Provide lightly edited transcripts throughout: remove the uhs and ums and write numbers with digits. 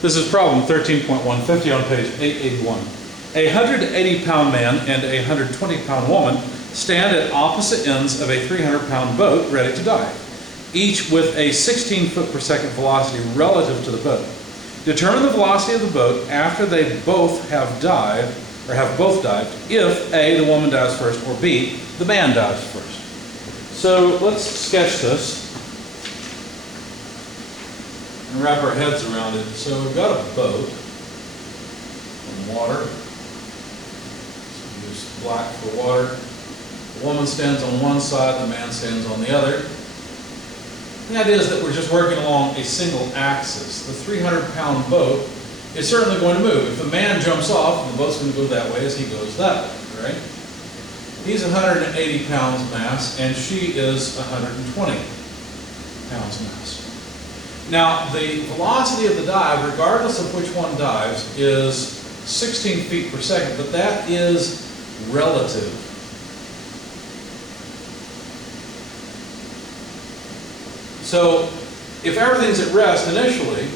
This is problem 13.150 on page 881. A 180-pound man and a 120-pound woman stand at opposite ends of a 300-pound boat ready to dive, each with a 16 foot per second velocity relative to the boat. Determine the velocity of the boat after they both have dived, or have both dived, if A, the woman dives first, or B, the man dives first. So let's sketch this and wrap our heads around it. So we've got a boat on water. So use black for water. The woman stands on one side, the man stands on the other. The idea is that we're just working along a single axis. The 300-pound boat is certainly going to move. If the man jumps off, the boat's going to go that way as he goes that way, right? He's 180 pounds mass, and she is 120 pounds mass. Now, the velocity of the dive, regardless of which one dives, is 16 feet per second, but that is relative. So, if everything's at rest initially,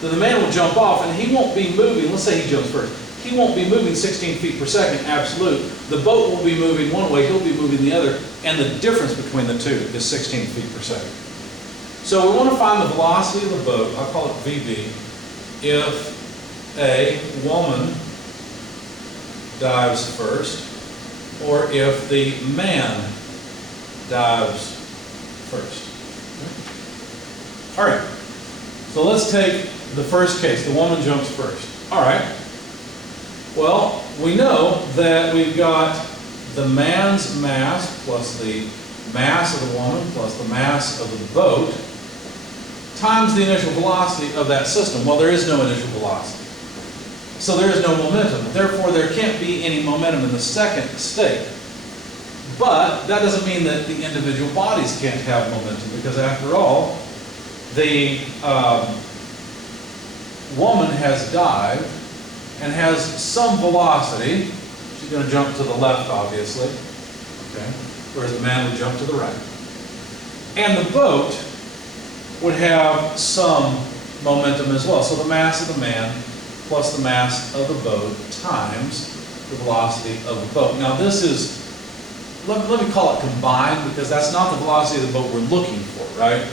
then the man will jump off and he won't be moving, let's say he jumps first, he won't be moving 16 feet per second, absolute. The boat will be moving one way, he'll be moving the other, and the difference between the two is 16 feet per second. So we want to find the velocity of the boat, I'll call it VB, if a woman dives first, or if the man dives first. All right, so let's take the first case, the woman jumps first. All right, well, we know that we've got the man's mass plus the mass of the woman plus the mass of the boat times the initial velocity of that system. Well, there is no initial velocity, so there is no momentum. Therefore, there can't be any momentum in the second state. But that doesn't mean that the individual bodies can't have momentum, because after all, the woman has dived and has some velocity. She's going to jump to the left, obviously, okay, whereas the man would jump to the right. And the boat would have some momentum as well. So the mass of the man plus the mass of the boat times the velocity of the boat. Now this is, let me call it combined, because that's not the velocity of the boat we're looking for, right?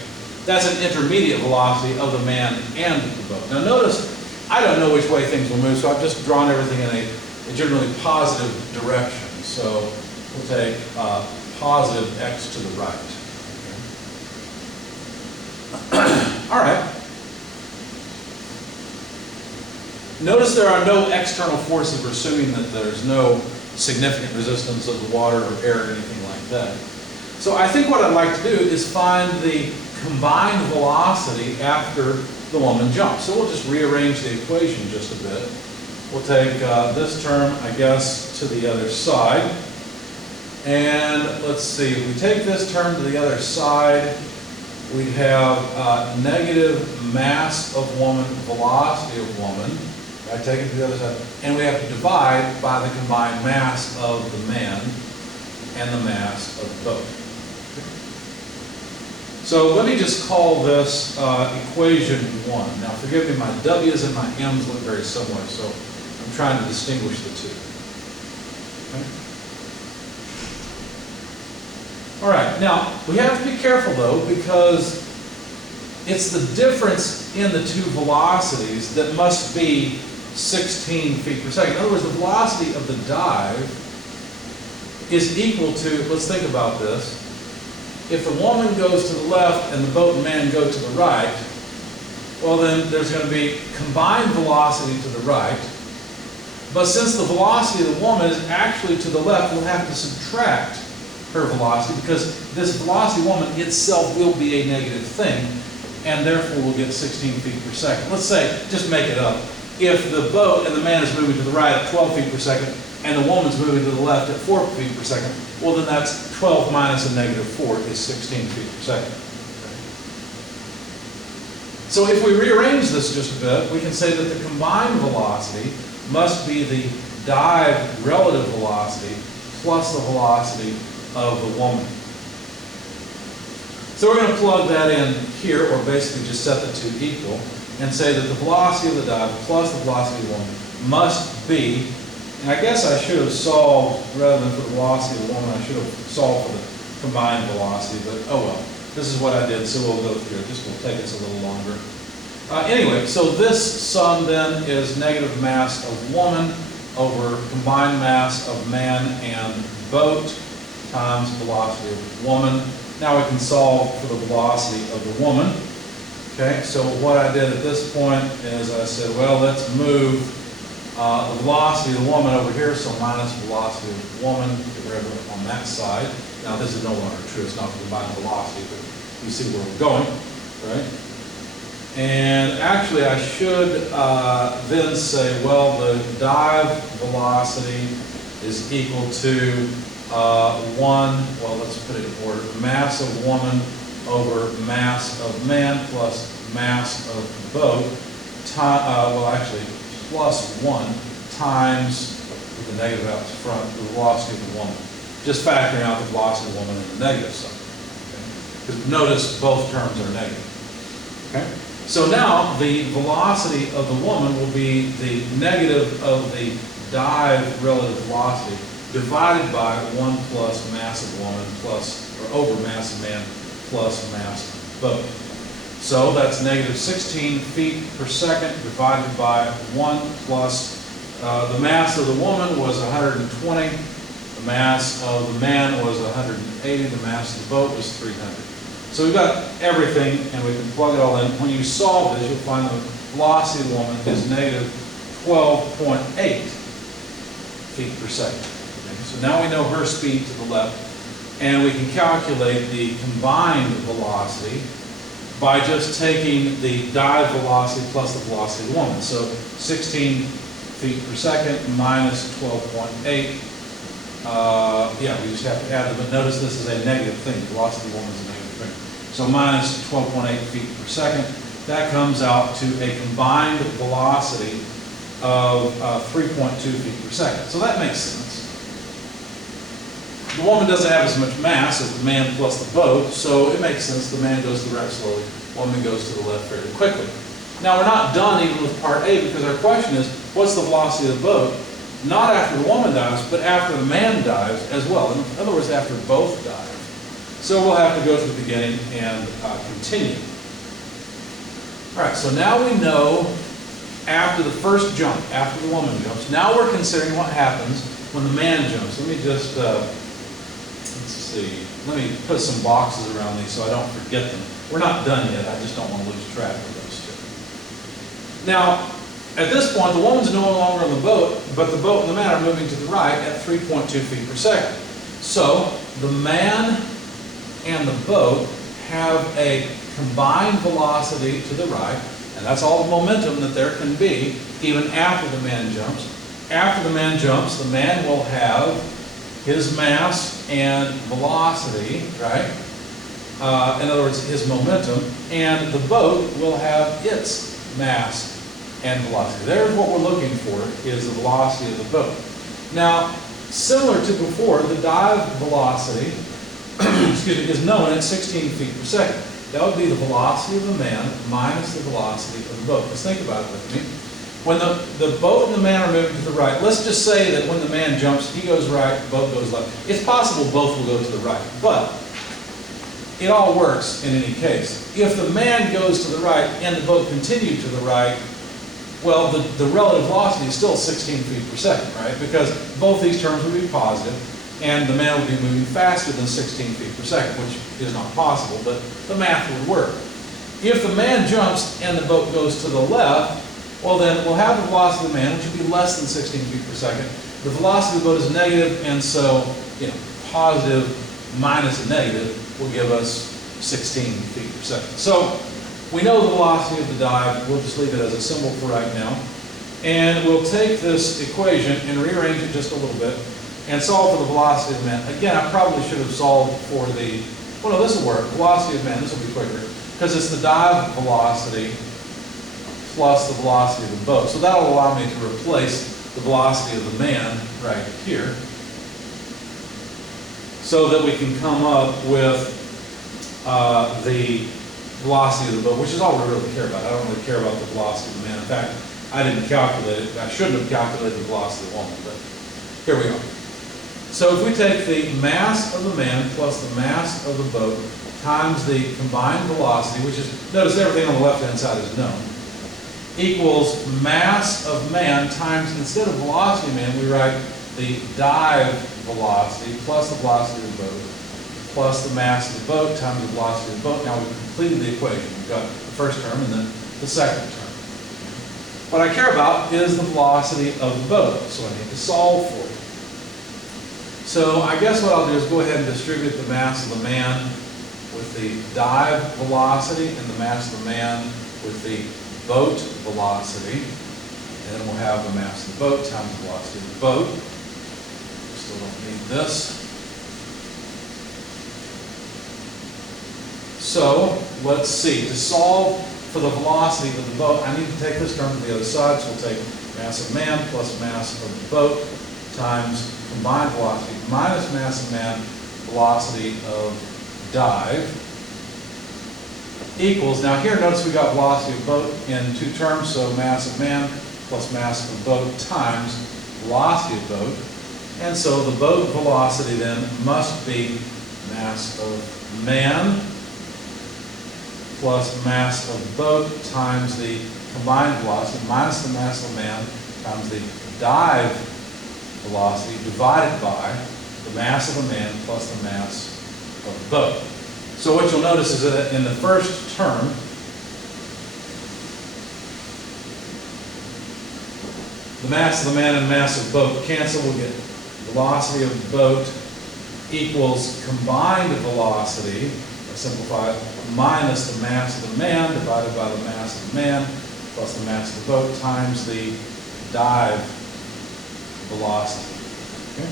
That's an intermediate velocity of the man and the boat. Now notice, I don't know which way things will move, so I've just drawn everything in a generally positive direction. So we'll take positive x to the right. All right. Notice there are no external forces. We're assuming that there's no significant resistance of the water or air or anything like that. So I think what I'd like to do is find the combined velocity after the woman jumps. So we'll just rearrange the equation just a bit. We'll take this term, I guess, to the other side. And let's see, if we take this term to the other side, we have negative mass of woman, velocity of woman. I take it to the other side. And we have to divide by the combined mass of the man and the mass of the boat. So let me just call this equation 1. Now forgive me, my W's and my M's look very similar, so I'm trying to distinguish the two. Okay? All right, now we have to be careful though, because it's the difference in the two velocities that must be 16 feet per second. In other words, the velocity of the dive is equal to, let's think about this, if the woman goes to the left and the boat and man go to the right, well then there's going to be combined velocity to the right. But since the velocity of the woman is actually to the left, we'll have to subtract her velocity, because this velocity woman itself will be a negative thing, and therefore we'll get 16 feet per second. Let's say, just make it up, if the boat and the man is moving to the right at 12 feet per second, and the woman's moving to the left at 4 feet per second, well then that's 12 minus a negative 4 is 16 feet per second. So if we rearrange this just a bit, we can say that the combined velocity must be the dive relative velocity plus the velocity of the woman. So we're going to plug that in here, or basically just set the two equal. and say that the velocity of the dive plus the velocity of the woman must be, and I guess I should have solved, rather than for the velocity of the woman, I should have solved for the combined velocity, but oh well. This is what I did, so we'll go through it. This will take us a little longer. Anyway, so this sum then is negative mass of woman over combined mass of man and boat times velocity of woman. Now we can solve for the velocity of the woman. Okay, so what I did at this point is I said, well, let's move the velocity of the woman over here, so minus velocity of the woman, get rid of it on that side. Now this is no longer true, it's not the combined velocity, but you see where we're going, right? And actually I should then say, well, the dive velocity is equal to well, let's put it in order, mass of woman over mass of man plus mass of boat, well actually, plus 1 times, with the negative out front, the velocity of the woman. Just factoring out the velocity of the woman in the negative side. Okay? Notice both terms are negative. Okay? So now the velocity of the woman will be the negative of the dive relative velocity divided by 1 plus mass of woman plus, or over mass of man plus mass of boat. So that's negative 16 feet per second divided by 1 plus, the mass of the woman was 120, the mass of the man was 180, the mass of the boat was 300. So we've got everything, and we can plug it all in. When you solve this, you'll find the velocity of the woman is negative 12.8 feet per second. Okay? So now we know her speed to the left, and we can calculate the combined velocity by just taking the dive velocity plus the velocity of the woman. So 16 feet per second minus 12.8. Yeah, we just have to add them, but notice this is a negative thing. The velocity of the woman is a negative thing. So minus 12.8 feet per second. That comes out to a combined velocity of 3.2 feet per second. So that makes sense. The woman doesn't have as much mass as the man plus the boat, so it makes sense the man goes to the right slowly, the woman goes to the left fairly quickly. Now we're not done even with part A, because our question is, what's the velocity of the boat? Not after the woman dives, but after the man dives as well. In other words, after both dive. So we'll have to go to the beginning and continue. All right, so now we know after the first jump, after the woman jumps, now we're considering what happens when the man jumps. Let me just, let's see, let me put some boxes around these so I don't forget them. We're not done yet, I just don't want to lose track of those two. Now, at this point, the woman's no longer on the boat, but the boat and the man are moving to the right at 3.2 feet per second. So, the man and the boat have a combined velocity to the right, and that's all the momentum that there can be, even after the man jumps. After the man jumps, the man will have his mass and velocity, right? In other words, his momentum, and the boat will have its mass and velocity. There's what we're looking for, is the velocity of the boat. Now, similar to before, the dive velocity excuse me, is known at 16 feet per second. That would be the velocity of the man minus the velocity of the boat. Let's think about it with me. When the boat and the man are moving to the right, let's just say that when the man jumps, he goes right, the boat goes left. It's possible both will go to the right, but it all works in any case. If the man goes to the right and the boat continued to the right, well, the relative velocity is still 16 feet per second, right? Because both these terms would be positive, and the man would be moving faster than 16 feet per second, which is not possible, but the math would work. If the man jumps and the boat goes to the left, well then we'll have the velocity of the man, which would be less than 16 feet per second. The velocity of the boat is negative, and so, positive minus a negative will give us 16 feet per second. So we know the velocity of the dive. We'll just leave it as a symbol for right now. And we'll take this equation and rearrange it just a little bit and solve for the velocity of the man. Again, I probably should have solved for the, well, no, this will work. Velocity of the man, this will be quicker, because it's the dive velocity plus the velocity of the boat. So that'll allow me to replace the velocity of the man right here, so that we can come up with the velocity of the boat, which is all we really care about. I don't really care about the velocity of the man. In fact, I didn't calculate it. I shouldn't have calculated the velocity of the woman, but here we are. So if we take the mass of the man plus the mass of the boat times the combined velocity, which is, notice everything on the left-hand side is known, equals mass of man times, instead of velocity of man, we write the dive velocity plus the velocity of the boat plus the mass of the boat times the velocity of the boat. Now we've completed the equation. We've got the first term and then the second term. What I care about is the velocity of the boat, so I need to solve for it. So I guess what I'll do is go ahead and distribute the mass of the man with the dive velocity and the mass of the man with the boat velocity. And then we'll have the mass of the boat times the velocity of the boat. Still don't need this. So let's see. To solve for the velocity of the boat, I need to take this term to the other side. So we'll take mass of man plus mass of the boat times combined velocity minus mass of man velocity of dive equals, now here notice we got velocity of boat in two terms, so mass of man plus mass of boat times velocity of boat. And so the boat velocity then must be mass of man plus mass of boat times the combined velocity minus the mass of man times the dive velocity divided by the mass of a man plus the mass of the boat. So what you'll notice is that in the first term, the mass of the man and mass of the boat cancel. We'll get velocity of the boat equals combined velocity, simplified, minus the mass of the man divided by the mass of the man plus the mass of the boat times the dive velocity. Okay?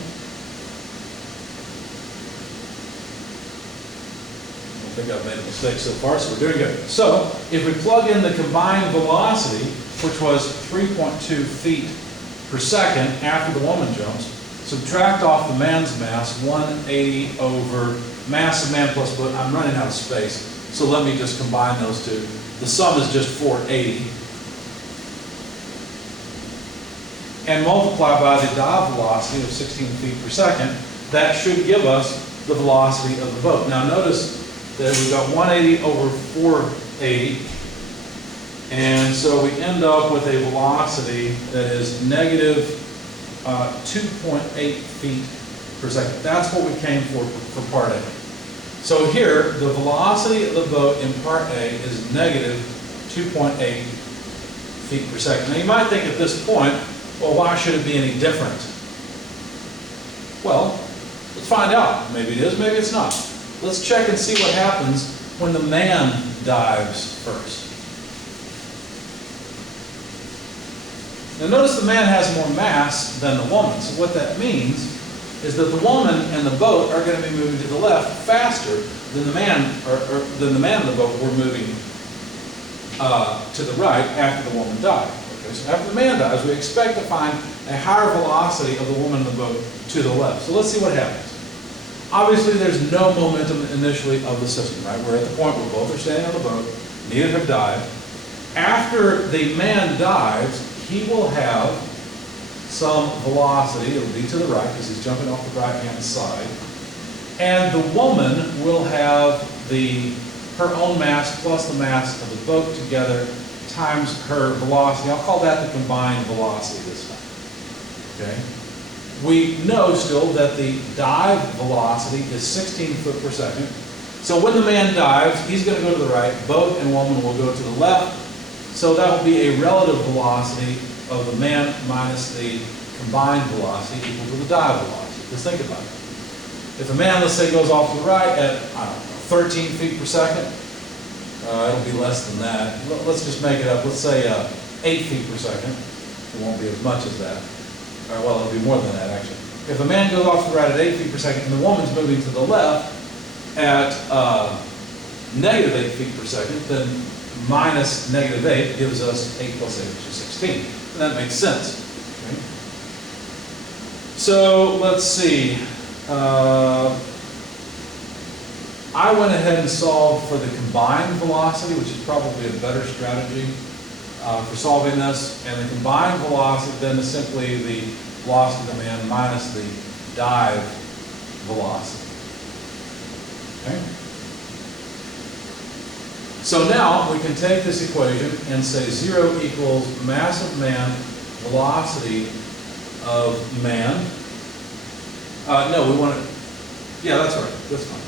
I think I've made a mistake so far, so we're doing good. So if we plug in the combined velocity, which was 3.2 feet per second after the woman jumps, subtract off the man's mass, 180 over mass of man plus boat. I'm running out of space, so let me just combine those two. The sum is just 480. And multiply by the dive velocity of 16 feet per second. That should give us the velocity of the boat. Now notice that we've got 180 over 480. And so we end up with a velocity that is negative 2.8 feet per second. That's what we came for part A. So here, the velocity of the boat in part A is negative 2.8 feet per second. Now you might think at this point, well, why should it be any different? Well, let's find out. Maybe it is, maybe it's not. Let's check and see what happens when the man dives first. Now notice the man has more mass than the woman. So what that means is that the woman and the boat are going to be moving to the left faster than the man, or than the man and the boat were moving to the right after the woman died. Okay, so after the man dies, we expect to find a higher velocity of the woman and the boat to the left. So let's see what happens. Obviously, there's no momentum initially of the system, right? We're at the point where both are standing on the boat, neither have died. After the man dives, he will have some velocity. It'll be to the right because he's jumping off the right-hand side. And the woman will have her own mass plus the mass of the boat together times her velocity. I'll call that the combined velocity this time. Okay? We know still that the dive velocity is 16 foot per second. So when the man dives, he's going to go to the right. Boat and woman will go to the left. So that will be a relative velocity of the man minus the combined velocity equal to the dive velocity. Just think about it. If a man, let's say, goes off to the right at, I don't know, 13 feet per second, it'll be less than that. Let's just make it up. Let's say 8 feet per second. It won't be as much as that. Well, it'll be more than that, actually. If a man goes off to the right at 8 feet per second and the woman's moving to the left at negative 8 feet per second, then minus negative 8 gives us 8 plus 8, which is 16. And that makes sense. Okay? So let's see. I went ahead and solved for the combined velocity, which is probably a better strategy for solving this. And the combined velocity then is simply the velocity of the man minus the dive velocity. Okay? So now we can take this equation and say 0 equals mass of man, velocity of man. No, we want to, yeah, that's right, that's fine.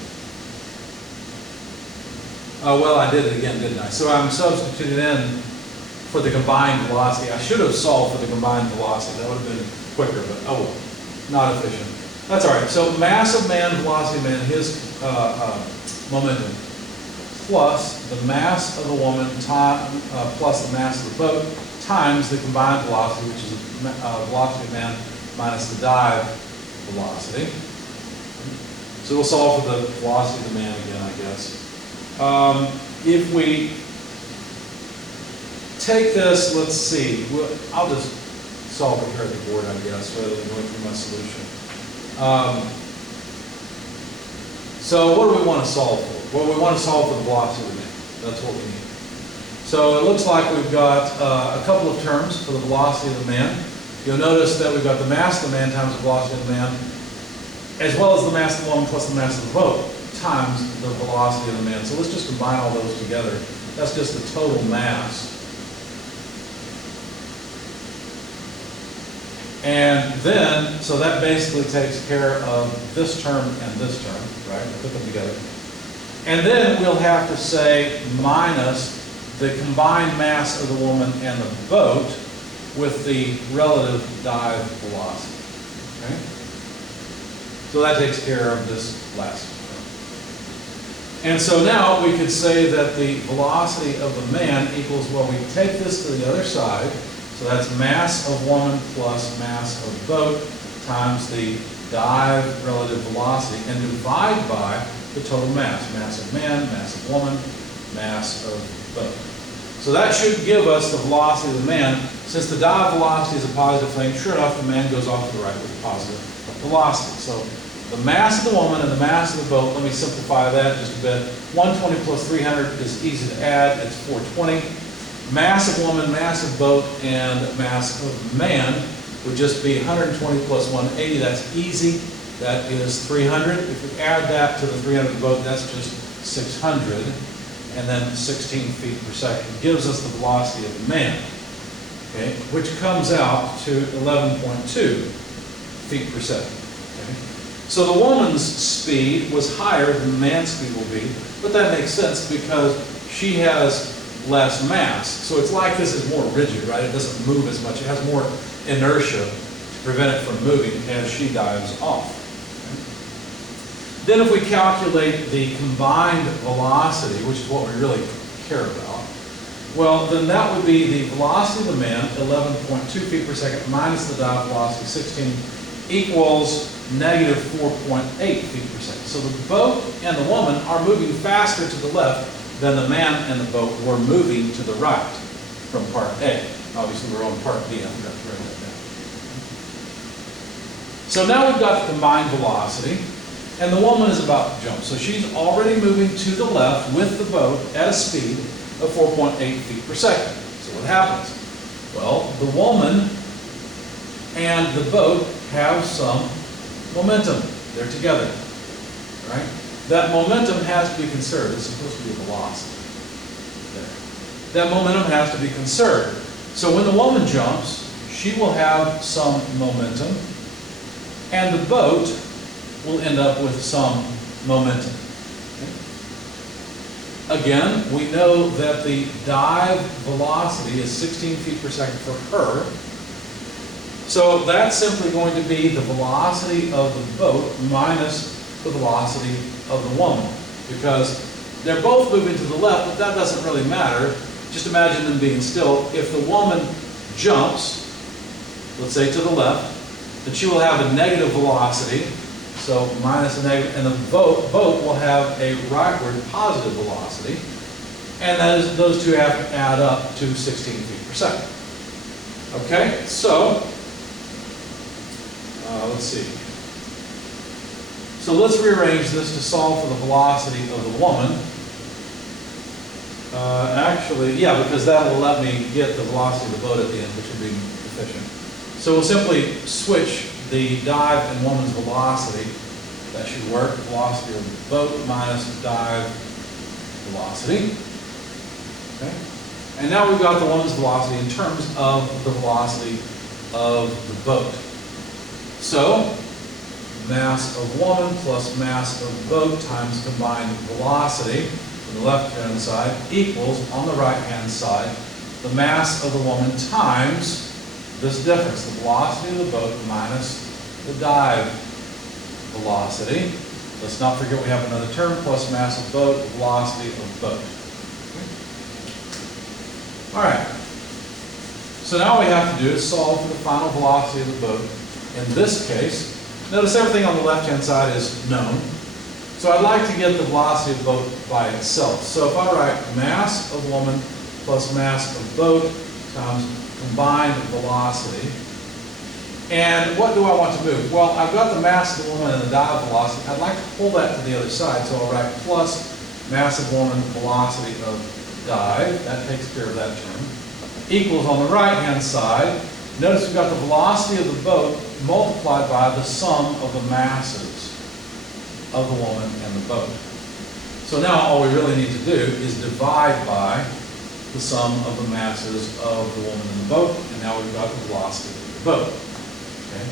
Well, I did it again, didn't I? So I'm substituting in for the combined velocity. I should have solved for the combined velocity. That would have been quicker, but oh well, not efficient. That's all right. So mass of man, velocity of man, his momentum, plus the mass of the woman plus the mass of the boat times the combined velocity, which is the velocity of man minus the dive velocity. So we'll solve for the velocity of the man again, I guess. If we take this, let's see, I'll just solve it here at the board, I guess, rather than going through my solution. So what do we want to solve for? Well, we want to solve for the velocity of the man. That's what we need. So it looks like we've got a couple of terms for the velocity of the man. You'll notice that we've got the mass of the man times the velocity of the man, as well as the mass of the woman plus the mass of the boat times the velocity of the man. So let's just combine all those together. That's just the total mass. And then, so that basically takes care of this term and this term, right? Put them together. And then we'll have to say minus the combined mass of the woman and the boat with the relative dive velocity. Okay? So that takes care of this last term. And so now we could say that the velocity of the man equals, well, we take this to the other side. So that's mass of woman plus mass of boat times the dive relative velocity and divide by the total mass. Mass of man, mass of woman, mass of boat. So that should give us the velocity of the man. Since the dive velocity is a positive thing, sure enough, the man goes off to the right with a positive velocity. So the mass of the woman and the mass of the boat, let me simplify that just a bit. 120 plus 300 is easy to add, it's 420. Mass of woman, mass of boat, and mass of man would just be 120 plus 180, that's easy. That is 300. If we add that to the 300 of the boat, that's just 600. And then 16 feet per second gives us the velocity of the man, okay, which comes out to 11.2 feet per second. Okay. So the woman's speed was higher than the man's speed will be, but that makes sense because she has less mass. So it's like this is more rigid, right? It doesn't move as much. It has more inertia to prevent it from moving as she dives off. Then if we calculate the combined velocity, which is what we really care about, well, then that would be the velocity of the man, 11.2 feet per second, minus the dive velocity, 16, equals negative 4.8 feet per second. So the boat and the woman are moving faster to the left than the man and the boat were moving to the right from part A. Obviously, we're on part B. I forgot to write that down. So now we've got the combined velocity. And the woman is about to jump. So she's already moving to the left with the boat at a speed of 4.8 feet per second. So what happens? Well, the woman and the boat have some momentum. They're together, right? That momentum has to be conserved. It's supposed to be a velocity. There. That momentum has to be conserved. So when the woman jumps, she will have some momentum, and the boat will end up with some momentum. Okay. Again, we know that the dive velocity is 16 feet per second for her. So that's simply going to be the velocity of the boat minus the velocity of the woman. Because they're both moving to the left, but that doesn't really matter. Just imagine them being still. If the woman jumps, let's say to the left, then she will have a negative velocity. So minus a negative, and the boat will have a rightward positive velocity, and those two have to add up to 16 feet per second. Okay, so let's see. So let's rearrange this to solve for the velocity of the woman. Actually, yeah, because that will let me get the velocity of the boat at the end, which will be efficient. So we'll simply switch the dive and woman's velocity. That should work. Velocity of the boat minus dive velocity. Okay. And now we've got the woman's velocity in terms of the velocity of the boat. So, mass of woman plus mass of boat times combined velocity on the left-hand side equals, on the right-hand side, the mass of the woman times this difference, the velocity of the boat minus the dive velocity. Let's not forget we have another term, plus mass of boat, velocity of boat. Okay. All right. So now what we have to do is solve for the final velocity of the boat. In this case, notice everything on the left-hand side is known. So I'd like to get the velocity of the boat by itself. So if I write mass of woman plus mass of boat times combined velocity, and what do I want to move? Well, I've got the mass of the woman and the dive velocity. I'd like to pull that to the other side, so I'll write plus mass of woman velocity of dive. That takes care of that term. Equals on the right-hand side. Notice we've got the velocity of the boat multiplied by the sum of the masses of the woman and the boat. So now all we really need to do is divide by the sum of the masses of the woman and the boat, and now we've got the velocity of the boat. Okay?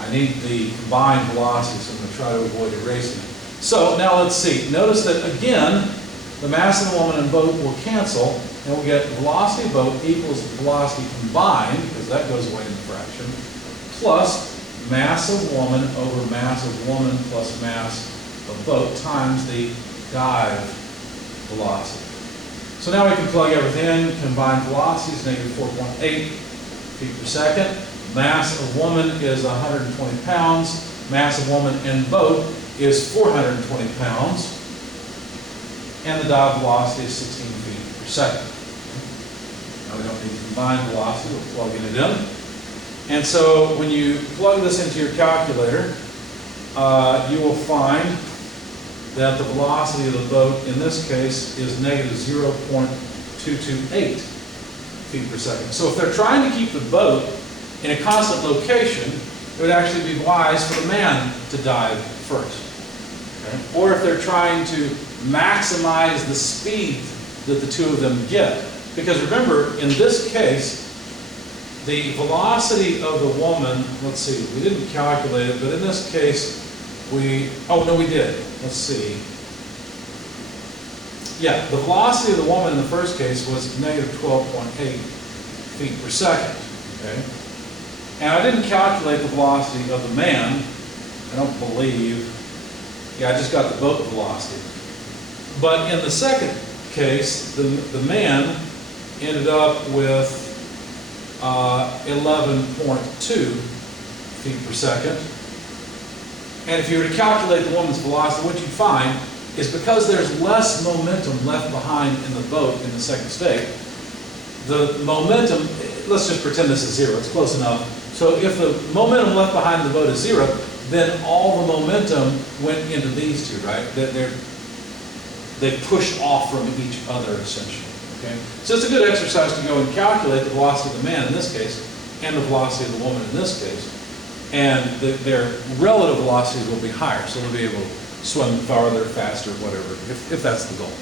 I need the combined velocity, so I'm going to try to avoid erasing it. So now let's see. Notice that again, the mass of the woman and boat will cancel, and we'll get velocity of boat equals velocity combined, because that goes away in the fraction, plus mass of woman over mass of woman plus mass of boat times the dive velocity. So now we can plug everything in. Combined velocity is negative 4.8 feet per second. Mass of woman is 120 pounds. Mass of woman and boat is 420 pounds. And the dive velocity is 16 feet per second. Now we don't need combined velocity, we're plugging it in. And so when you plug this into your calculator, you will find that the velocity of the boat in this case is negative 0.228 feet per second. So if they're trying to keep the boat in a constant location, it would actually be wise for the man to dive first. Okay? Or if they're trying to maximize the speed that the two of them get. Because remember, in this case, the velocity of the woman, let's see, we didn't calculate it, but in this case, oh no we did, let's see. Yeah, the velocity of the woman in the first case was negative 12.8 feet per second, okay? And I didn't calculate the velocity of the man, I don't believe. Yeah, I just got the boat velocity. But in the second case, the man ended up with 11.2 feet per second. And if you were to calculate the woman's velocity, what you'd find is because there's less momentum left behind in the boat in the second state, the momentum, let's just pretend this is zero, it's close enough. So if the momentum left behind in the boat is zero, then all the momentum went into these two, right? They pushed off from each other essentially. Okay? So it's a good exercise to go and calculate the velocity of the man in this case and the velocity of the woman in this case. And their relative velocities will be higher, so they'll be able to swim farther, faster, whatever, if that's the goal.